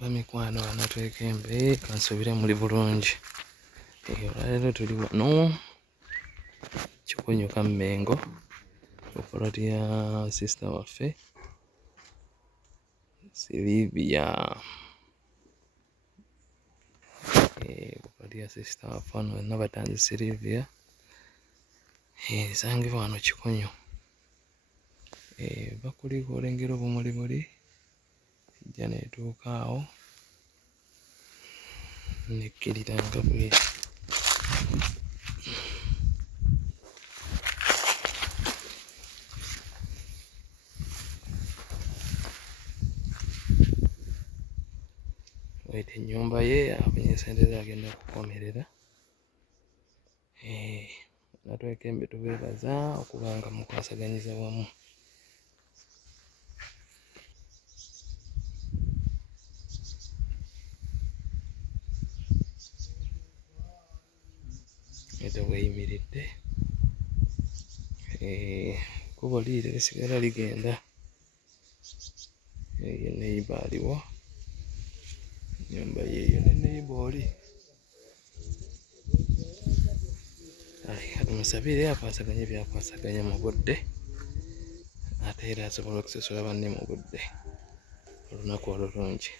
Bamikwano banatwekembe kansubire muli bulungi. Olwaleero tuli wano Kikunyuka Mmengo ku plot ya sister waffe Sylvia. Plot ya sister waffe wano wonna batanze Sylvia. Esangibwa wano Kikunyu. Bakuliko olengera obumulimuli ejja netuuka awo nekkirira nga bweri. Wete ennyumba ye afunye sente ze agenda kukomerera. Natwekembe tubeebaza okuba nga mukwasaganyiza wamu. Ete weyimiridde kubo liire lisigala ligenda. Ye neighbour aliwo, ennyumba yeeyo ne neighbour oli. Tumusabire akwasaganye byakwasaganya mu budde ate era asobole okusasula banne mu budde olunaku olulungi.